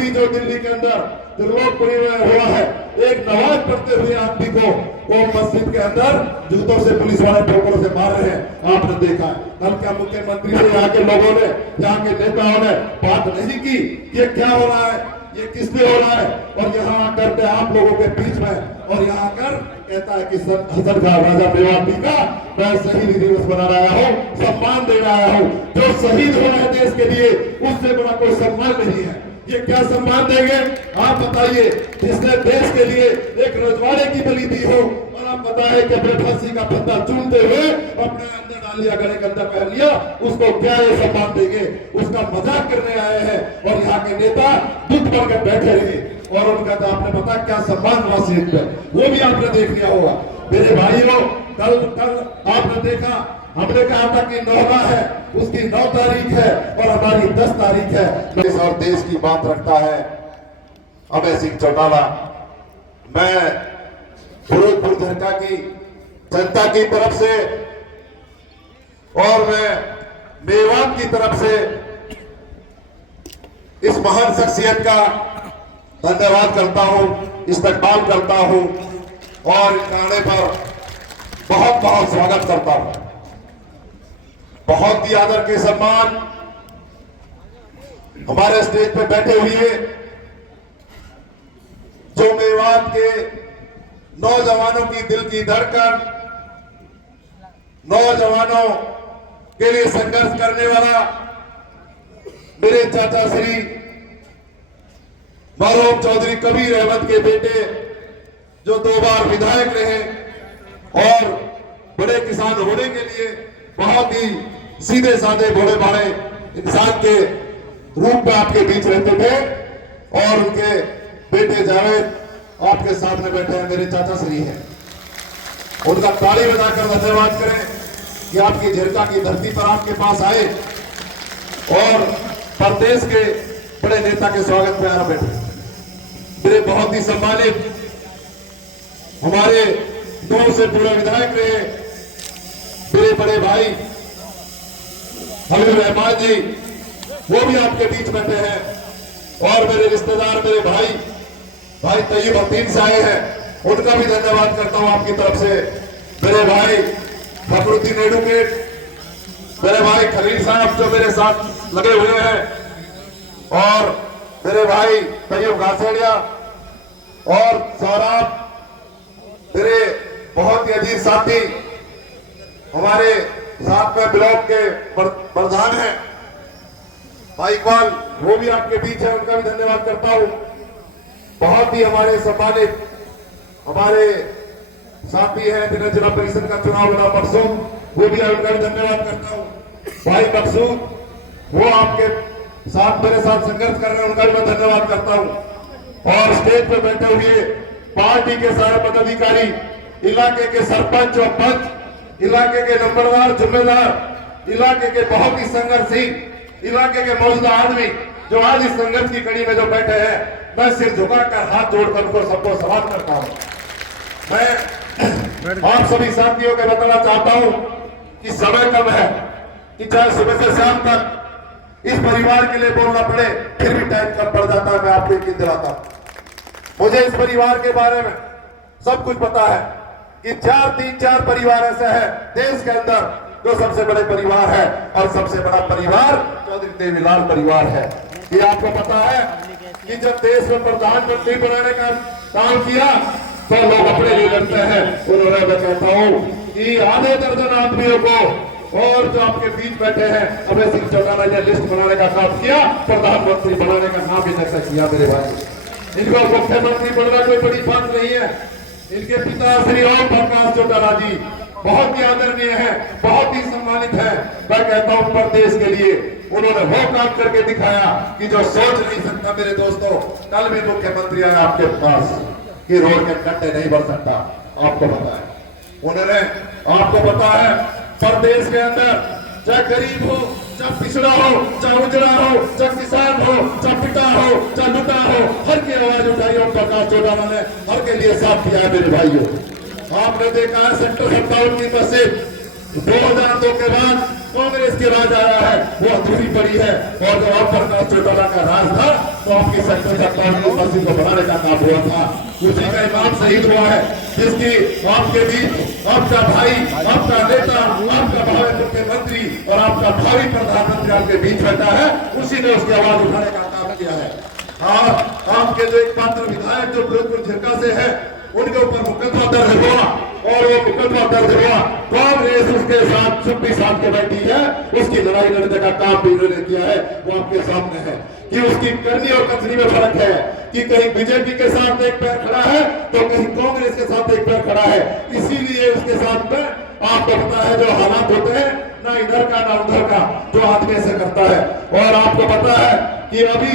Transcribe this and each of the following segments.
अभी जो दिल्ली के अंदर त्रिलोकपुरी में हुआ है, एक नमाज पढ़ते हुए आदमी को वो मस्जिद के अंदर जूतों से पुलिस वाले ठोकरों से मार रहे हैं, आपने देखा है। कल क्या मुख्यमंत्री से यहाँ के लोगों ने, यहाँ के नेताओं ने बात नहीं की ये क्या हो रहा है, ये किस लिए हो रहा है, और यहाँ आकर के आप लोगों के बीच में और यहाँ आकर कहता है कि हसन खान राजा मेवाती का मैं शहीद दिवस मना रहा हूँ, सम्मान दे रहा हूँ। जो शहीद हो रहे देश के लिए उससे बड़ा कोई सम्मान नहीं है। ये क्या सम्मान देंगे आप बताइए, जिसने देश के लिए एक रजवाड़े की बलि दी हो, और आप बताएं कि फांसी का फंदा चूमते हुए अपने अंदर डाल लिया, गले के अंदर पहन लिया, उसको क्या ये सम्मान देंगे? उसका मजाक करने आए हैं और यहाँ के नेता दुख पड़ के बैठे रहे और उनका तो आपने पता क्या सम्मान हुआ सीट पे, वो भी आपने देख लिया होगा। मेरे भाइयों, कल आपने देखा, हमने कहा था कि 9 है, उसकी 9 तारीख है और हमारी 10 तारीख है। देश और देश की बात रखता है अभय सिंह चौटाला। मैं फिरोजपुर झरका की जनता की तरफ से और मैं मेवात की तरफ से इस महान शख्सियत का धन्यवाद करता हूं, इस्तकबाल करता हूं और इस आने पर बहुत बहुत स्वागत करता हूं। बहुत ही आदर के सम्मान हमारे स्टेज पे बैठे हुए जो मेवात के नौजवानों की दिल की धड़कन, नौजवानों के लिए संघर्ष करने वाला मेरे चाचा श्री मरहूम चौधरी कबीर अहमद के बेटे, जो 2 बार विधायक रहे और बड़े किसान होने के लिए बहुत ही सीधे साधे भोले भाले इंसान के रूप में आपके बीच रहते थे, और उनके बेटे जावेद आपके सामने बैठे हैं, मेरे चाचा श्री हैं। उनका ताली बजाकर धन्यवाद करें कि आपकी झरका की धरती पर आपके पास आए और प्रदेश के बड़े नेता के स्वागत में आ बैठे। मेरे बहुत ही सम्मानित हमारे गांव से पूरा विधायक रहे मेरे बड़े भाई हबीब रहमान जी, वो भी आपके बीच बैठे हैं, और मेरे रिश्तेदार मेरे भाई तैयब हकीम से आए हैं, उनका भी धन्यवाद करता हूं आपकी तरफ से। मेरे भाई फखरुद्दीन एडवोकेट, मेरे भाई खलील साहब जो मेरे साथ लगे हुए हैं, और मेरे भाई तैयब घासेड़िया और सौरभ, मेरे बहुत ही अजीज साथी हमारे साथ में ब्लॉक के प्रधान हैं भाई इकबाल, वो भी आपके बीच है, उनका भी धन्यवाद करता हूं। बहुत ही हमारे सम्मानित हमारे साथी हैं, जिला परिषद का चुनाव लड़ा परसों, वो भी उनका भी धन्यवाद करता हूं। भाई मकसूद, वो आपके साथ मेरे साथ संघर्ष कर रहे हैं, उनका भी मैं धन्यवाद करता हूं। और स्टेज पे बैठे हुए पार्टी के सारे पदाधिकारी, इलाके के सरपंच और पंच, इलाके के नंबरदार जिम्मेदार, इलाके के बहुत ही संघर्षशील, इलाके के मौजूदा आदमी जो आज इस संघर्ष की कड़ी में जो बैठे हैं, मैं सिर झुकाकर हाथ जोड़कर उनको सबको सवाल करता हूं। मैं आप सभी साथियों को बताना चाहता हूं कि समय कम है, कि चाहे सुबह से शाम तक इस परिवार के लिए बोलना पड़े, फिर भी टाइम कम पड़ जाता है। मैं आपको यकीन दिलाता हूं, मुझे इस परिवार के बारे में सब कुछ पता है कि 3-4 परिवार ऐसे हैं देश के अंदर जो सबसे बड़े परिवार है, और सबसे बड़ा परिवार चौधरी देवीलाल परिवार है। ये आपको पता है कि जब देश में प्रधानमंत्री बनाने का काम किया तो लोग अपने लिए लड़ते हैं। उन्होंने, मैं कहता हूं कि आधे दर्जन आदमियों को, और जो आपके बीच बैठे हैं, अभय सिंह चौटाला ने लिस्ट बनाने का काम किया, प्रधानमंत्री बनाने का काम भी तय किया। मेरे भाई, इनको मुख्यमंत्री बनना कोई बड़ी बात नहीं है। इनके पिता श्री ओम प्रकाश चौटाला जी बहुत ही आदरणीय है, बहुत ही सम्मानित है। मैं कहता हूं प्रदेश के लिए उन्होंने वो काम करके दिखाया कि जो सोच नहीं सकता। मेरे दोस्तों, कल भी मुख्यमंत्री आया आपके पास कि रोड के गड्ढे नहीं बढ़ सकता, आपको पता है। उन्होंने, आपको पता है, प्रदेश के अंदर चाहे गरीब हो, चाहे पिछड़ा हो, चाहे उजड़ा हो, चाहे किसान हो, चाहे पिटा हो, चाहे लुटा हो, हर की आवाज उठाई और प्रकाश चौटाला ने हर के लिए साफ किया है। मेरे भाइयों, आपने देखा है सेक्टर 57 की मस्जिद 2002 के बाद कांग्रेस के राज आया है वो अधूरी पड़ी है। और जब आप प्रकाश चौटाला का राज था तो आपकी सेक्टर सरकार मस्जिद को बनाने का काम हुआ था, उसी का इमाम शहीद हुआ है, जिसकी आपके बीच आपका भाई, आपका नेता, आपका भावी मुख्यमंत्री और आपका भावी प्रधानमंत्री आपके बीच बैठा है, उसी ने उसकी आवाज उठाने का काम किया है। हाँ, आपके जो एक पात्र विधायक जो फिरोजपुर झिरका से है, उनके ऊपर मुकदमा दर्ज हुआ और वो मुकदमा दर्ज हुआ, कांग्रेस उसके साथ चुप्पी साध के बैठी है, उसकी लड़ाई लड़ने का काम भी उन्होंने किया है, वो आपके सामने है कि उसकी करनी और कथनी में फर्क है कि कहीं बीजेपी के साथ एक पैर खड़ा है तो कहीं कांग्रेस के साथ एक पैर खड़ा है। इसीलिए उसके साथ में आपको पता है जो हालात होते हैं ना इधर का ना उधर का, जो आदमी ऐसे करता है। और आपको पता है कि अभी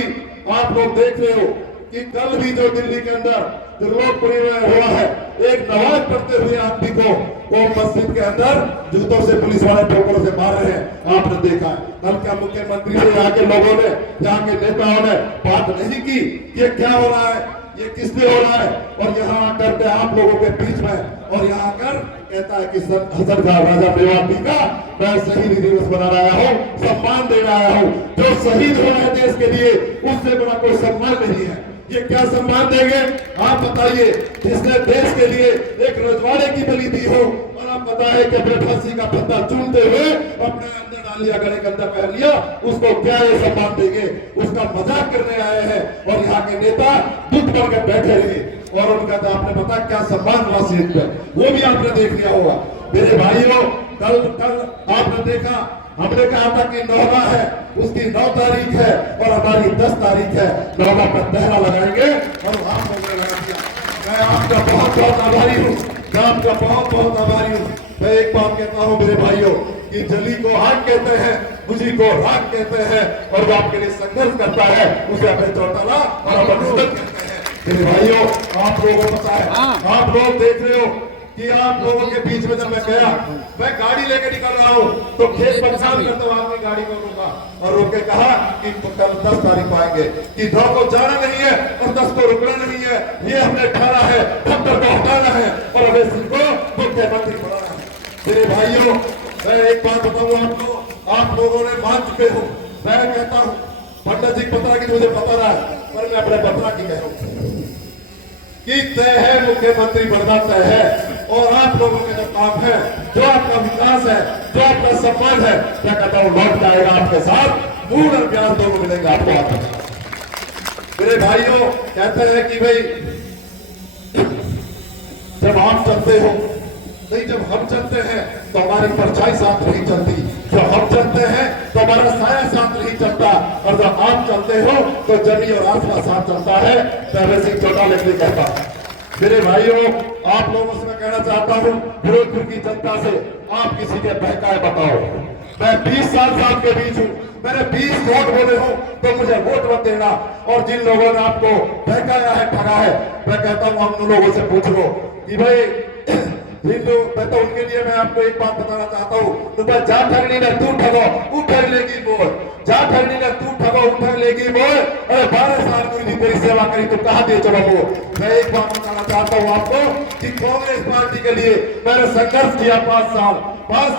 आप लोग देख रहे हो कि कल भी जो दिल्ली के अंदर त्रिलोकपुरी में हुआ है, एक नमाज पढ़ते हुए आदमी को वो मस्जिद के अंदर जूतों से पुलिस वाले ठोकरों से मार रहे हैं, आपने देखा है। कल क्या मुख्यमंत्री से यहाँ के लोगों ने, यहाँ के नेताओं ने बात नहीं की ये क्या हो रहा है, ये किसलिए हो रहा है, और यहाँ आकर के आप लोगों के बीच में और यहाँ आकर कहता है कि हसन साहब राजा मेवाती का मैं शहीद दिवस मना रहा हूँ, सम्मान दे रहा हूँ। जो शहीद हुआ है देश के लिए उससे बड़ा कोई सम्मान नहीं है। ये क्या सम्मान देंगे आप बताइए, जिसने देश के लिए एक रजवाड़े की बलि दी हो और आप बताए कि अपने फांसी का पत्ता चूमते हुए अपने अंदर डाल लिया, गले के अंदर पहन लिया, उसको क्या ये सम्मान देंगे? उसका मजाक करने आए हैं और यहाँ के नेता दुख करके बैठे रहे और उनका तो आपने पता क्या सम्मान हुआ सीट पे, वो भी आपने देख लिया होगा। मेरे भाइयों, कल आपने देखा, हमने कहा था कि 9 है, उसकी 9 तारीख है और हमारी 10 तारीख है, 9 पर पहरा लगाएंगे और आप लोगों ने लगा दिया। मैं आपका बहुत बहुत आभारी हूँ, मैं आपका बहुत बहुत आभारी हूँ। मैं एक बात कहता हूँ मेरे भाइयों कि जली को आग कहते हैं, बुझी को राख कहते हैं, और जो आपके लिए संघर्ष करता है उसे अभय चौटाला और अमर कहते हैं। मेरे भाइयों, आप लोगों को पता है, आप लोग देख रहे हो कि आप लोगों के बीच में जब मैं गया, मैं गाड़ी लेके निकल रहा हूँ तो खेत परेशान करते हुए आदमी गाड़ी को रोका और रोक के कहा कि कल 10 तारीख को आएंगे, कि 9 को जाना नहीं है और 10 को रुकना नहीं है, ये हमने ठाना है, 78 को हटाना है और अभय सिंह को मुख्यमंत्री बनाना है। मेरे भाइयों, मैं एक बात बताऊँ आप लोगों ने मान चुके हो। मैं कहता हूँ पंडित जी पत्रा की मुझे पता रहा है, पर मैं अपने पत्रा की कह रहा हूँ कि तय है, मुख्यमंत्री बनना तय है। और आप लोगों का जो काम है, जो आपका विकास है, जो आपका सम्मान है, मैं कहता हूँ लौट जाएगा आपके साथ, मूल और ब्याज दोनों मिलेंगे आपको आपके साथ। मेरे भाइयों, कहते हैं कि भाई जब आप चलते हो नहीं, जब हम चलते हैं तो हमारी परछाई साथ नहीं चलती, जब हम चलते हैं तो हमारा साया साथ नहीं चलता, और जब आप चलते हो तो जमी और आसमान साथ चलता है। अभय सिंह चौटाला के लिए कहता है। मेरे भाइयों, आप लोगों से मैं कहना चाहता हूँ, फिरोजपुर की जनता से, आप किसी के बहकाए बताओ। मैं 20 साल से आपके बीच हूँ, मैंने 20 वोट बोले हूँ तो मुझे वोट मत देना। और जिन लोगों ने आपको बहकाया है, ठगा है, मैं कहता हूँ हम लोगों से पूछ लो कि भाई हिंदू, मैं तो उनके लिए मैं आपको एक बात बताना चाहता हूँ, तो जा ठगनी ने तू ठगो ऊ ठग लेगी बोल, जा ठगनी ने तू ठगो ऊ ठग लेगी बोल। अरे 12 साल गुरु जी तेरी सेवा करी तो कहा दिए चलो वो। मैं एक बात बताना चाहता हूँ आपको कि कांग्रेस पार्टी के लिए मैंने संघर्ष किया 5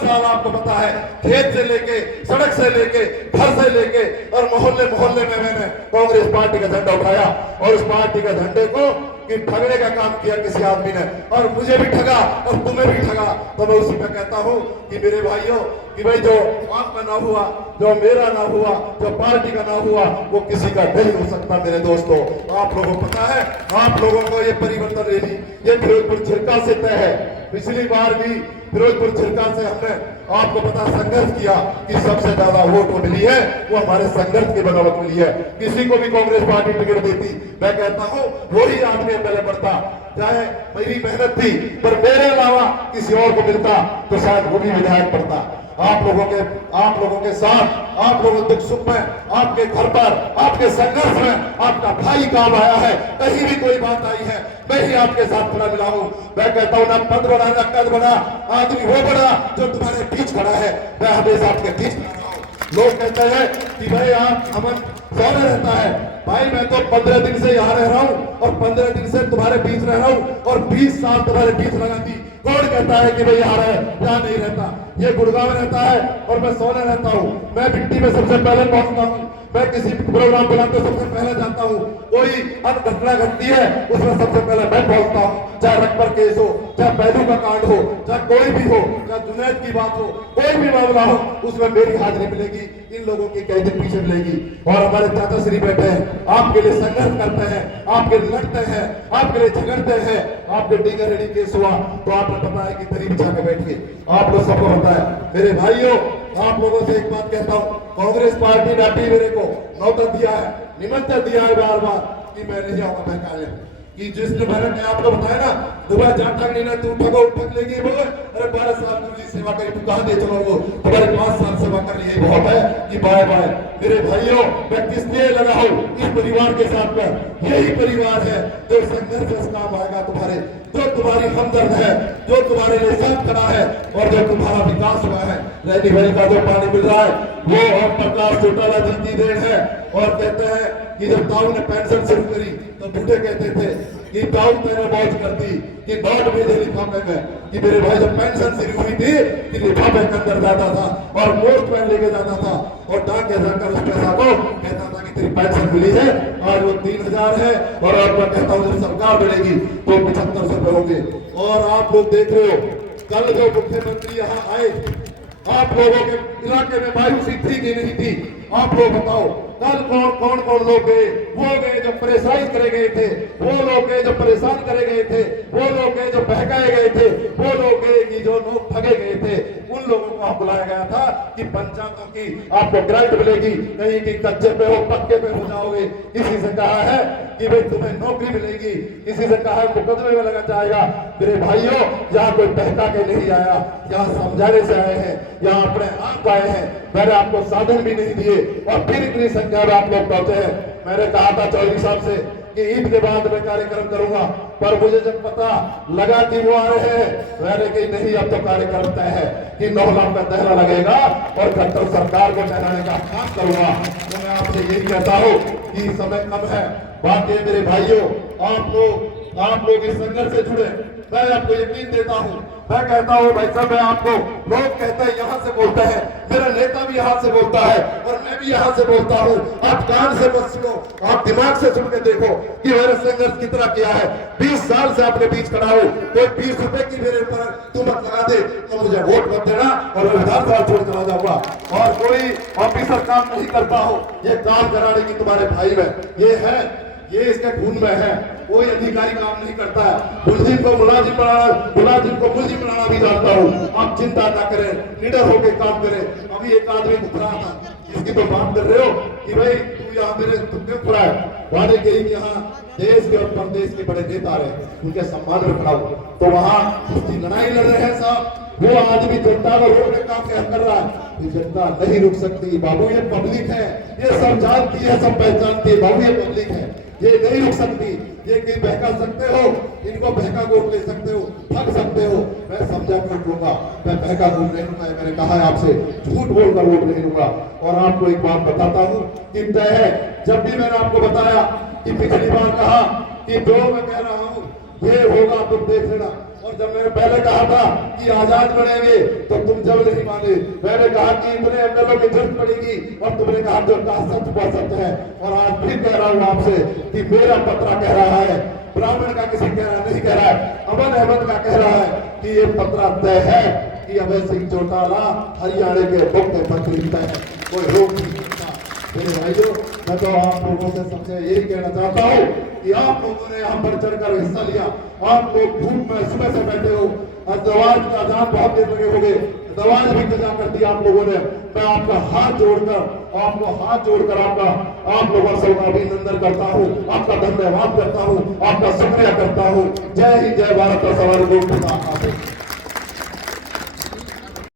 साल आपको पता है, खेत से लेके, सड़क से लेके, घर से लेके और मोहल्ले मोहल्ले में मैंने कांग्रेस पार्टी का झंडा उठाया और उस पार्टी के झंडे को कि ठगने का काम किया किसी आदमी ने, और मुझे भी ठगा और तुम्हें भी ठगा। तो मैं उसी में कहता हूँ कि मेरे भाइयों, कि भाई जो आपका ना हुआ, जो मेरा ना हुआ, जो पार्टी का ना हुआ, वो किसी का नहीं हो सकता। मेरे दोस्तों, आप लोगों को पता है, आप लोगों को ये परिवर्तन रैली ये फिरोजपुर झिरका से तय है। पिछली बार भी फिरोजपुर झिरका से हमने आपको पता संघर्ष किया कि सबसे ज्यादा वोट मिली है, वो हमारे संघर्ष की बदौलत मिली है। किसी को भी कांग्रेस पार्टी टिकट देती, मैं कहता हूँ वही आदमी पहले बढ़ता, चाहे मेरी मेहनत थी, पर मेरे अलावा किसी और को मिलता तो शायद वो भी विधायक पड़ता। आप लोगों के साथ, आप लोगों दुख सुख में, आपके घर पर, आपके संघर्ष में आपका भाई काम आया है। कहीं भी कोई बात आई है, मैं ही आपके साथ खड़ा मिला हूँ। मैं कहता हूँ ना पद बड़ा ना कद बड़ा, आदमी वो बड़ा जो तुम्हारे बीच खड़ा है। मैं हमेशा आपके बीच खड़ा हूँ। लोग कहते हैं कि भाई आप अमन कौन रहता है, भाई मैं तो 15 दिन से यहाँ रह रहा हूँ और 15 दिन से तुम्हारे बीच रह रहा हूँ और 20 साल तुम्हारे बीच लगा दी, कौन कहता है कि भाई यहाँ रहे, यहाँ नहीं रहता? ये गुड़गांव में रहता है और मैं सोने रहता हूँ। मैं मिट्टी में सबसे पहले पहुंचता हूँ, मैं किसी प्रोग्राम बुलाते सबसे पहले जाता हूँ। कोई घटना घटती है उसमें सबसे पहले मैं पहुंचता हूँ। चाहे रकबर केस हो, चाहे पहलू का कांड हो, चाहे कोई भी हो, चाहे जुनैद की बात हो, कोई भी मामला हो, उसमें मेरी हाजिरी मिलेगी। इन लोगों की कैदी पीछे मिलेगी। और हमारे चाचा श्री बैठे हैं, आपके लिए संघर्ष करते हैं, आपके लिए लड़ते हैं, आपके लिए झगड़ते हैं। आपके टीका रेडी केस हुआ तो आपने बताया कि दरी बिछा के बैठिए, आप लोग सबको बताया। मेरे भाइयों, आप लोगों से एक बात कहता हूँ, कांग्रेस पार्टी ने मेरे को न्योता दिया है, निमंत्रण दिया है बार बार कि मैं नहीं आऊंगा महकाले, कि जिसने मैंने आपको बताया ना, दुबई जाटा नहीं ना, तू ठगो ठग लेगी बोले, अरे 12 साल तुझी सेवा करी, तू कहां दे चलो, वो तुम्हारे 5 साल सेवा कर ली, बहुत है कि बाय बाय। मेरे भाइयों, मैं किस लिए लगा हूं इस परिवार के साथ में? यही परिवार है जो संघर्ष से काम आएगा तुम्हारे, जो तुम्हारी हमदर्द है, जो तुम्हारे लिए साथ खड़ा है और जो तुम्हारा विकास हुआ है। रैनी वैली का जो पानी मिल रहा है वो और प्रकाश चौटाला जी की देन है। और कहते हैं कि जब ताऊ ने पेंशन शुरू करी तो बूढ़े कहते थे कि ताऊ मैंने मौज कर दी कि नोट भेजे लिफाफे में, कि मेरे भाई जब पेंशन शुरू हुई थी कि लिफाफे के अंदर जाता था और पोस्टमैन लेके जाता था और डाक के जाकर उस पैसा को कहता था कि तेरी पेंशन मिली है, आज वो 3000 है और अब मैं कहता हूँ जब सरकार मिलेगी तो 7500 रुपए होंगे। और आप लोग देख रहे हो, कल जो मुख्यमंत्री यहाँ आए, आप लोगों के इलाके में मायूसी थी कि नहीं थी? आप लोग बताओ, कल कौन लोग गए? वो गए जो परेशान करे गए थे, वो लोग गए जो परेशान करे गए थे, वो लोग गए जो बहकाए गए थे, वो लोग गए कि जो लोग ठगे गए थे। उन लोगों को बुलाया गया था कि पंचायतों की आपको ग्रांट मिलेगी, कहीं की कच्चे पे हो पक्के पे हो जाओगे। किसी से कहा है कि भाई तुम्हें नौकरी मिलेगी, किसी से कहा है मुकदमे में लगा जाएगा। मेरे भाइयों, यहाँ कोई बहका के नहीं आया, यहाँ समझाने से आए हैं, यहाँ अपने आप आए हैं। मैंने आपको साधन भी नहीं दिए और फिर इतनी संख्या में आप लोग पहुंचे हैं। मैंने कहा था चौधरी साहब से कि ईद के बाद मैं कार्यक्रम करूंगा, पर मुझे जब पता लगा कि वो आ रहे हैं, मैंने कही नहीं, अब तो कार्यक्रम तय है कि 9 लाख का दहरा लगेगा और खट्टर सरकार को ठहराने का काम करूंगा। तो मैं आपसे यही कहता हूँ कि समय कम है। बात ये मेरे भाइयों, आप लोग इस संघर्ष से जुड़े, मैं आपको यकीन देता हूँ। मैं कहता हूँ भाई साहब, मैं आपको, लोग कहते हैं यहाँ से बोलते हैं, मेरा नेता भी यहाँ से बोलता है और मैं भी यहाँ से बोलता हूँ। आप कान से मत सुनो, आप दिमाग से सुन के देखो कि मैंने संघर्ष कितना किया है। 20 साल से आपके बीच खड़ा हूँ, कोई 20 रुपए की मेरे ऊपर तू मत लगा दे तो मुझे वोट मत देना और मैं विधानसभा छोड़ चला जाऊंगा। और कोई ऑफिसर काम नहीं करता हो, ये काम कराने की तुम्हारे भाई में ये है, ये इसके खून में है। कोई अधिकारी काम नहीं करता है, मुलजिम को मुलाजिम बनाना, मुलाजिम को मुलजिम बनाना भी जानता हूँ। आप चिंता ना करें, निडर होकर काम करें। अभी एक आदमी दिख रहा था, जिसकी तो बात कर रहे हो कि भाई तू यहाँ मेरे क्यों खड़ा है? वादे कही कि यहाँ देश के और प्रदेश के बड़े नेता रहे, उनके सम्मान में खड़ा हो, तो वहाँ उसकी लड़ाई लड़ रहे हैं साहब। वो आदमी जनता को रोकने का काम कर रहा है, ये जनता नहीं रुक सकती बाबू, ये पब्लिक है, ये सब जानती है, सब पहचानती है बाबू, ये पब्लिक है, ये नहीं रुक सकती। ये कहीं बहका सकते हो, इनको बहका वोट ले सकते हो, ठग सकते हो, मैं समझा वोट लूंगा, मैं बहका वोट नहीं लूंगा। मैंने कहा है आपसे, झूठ बोलकर वोट नहीं लूंगा। और आपको एक बात बताता हूँ कि तय है, जब भी मैंने आपको बताया कि पिछली बार कहा कि जो मैं कह रहा हूँ ये होगा, तुम देख लेना। और जब मैंने पहले कहा था कि आजाद बनेंगे तो तुम जब नहीं माने। मैंने कहा कि इतने एमएलए की जरूरत पड़ेगी और तुमने कहा जो कहा सच पर सच है। और आज फिर कह रहा हूँ आपसे कि मेरा पत्रा कह रहा है, ब्राह्मण का किसी कह रहा नहीं कह रहा है, अमन अहमद का कह रहा है कि ये पत्रा तय है कि अभय सिंह चौटाला हरियाणा के मुख्य मंत्री तय है, कोई रोक नहीं सकता। मेरे भाइयों, मैं तो आप लोगों से सबसे यही कहना चाहता हूँ कि आप लोगों ने यहाँ बढ़ चढ़कर हिस्सा लिया। आप लोग धूप में सुबह से बैठे हो, नवाज का जान बहुत देर लगे होंगे, नवाज भी कजा कर दिया आप लोगों ने। मैं आपका हाथ जोड़कर आप लोगों से अभिनंदन करता हूँ, आपका धन्यवाद करता हूँ, आपका शुक्रिया करता हूँ। जय हिंद, जय भारत, सवाल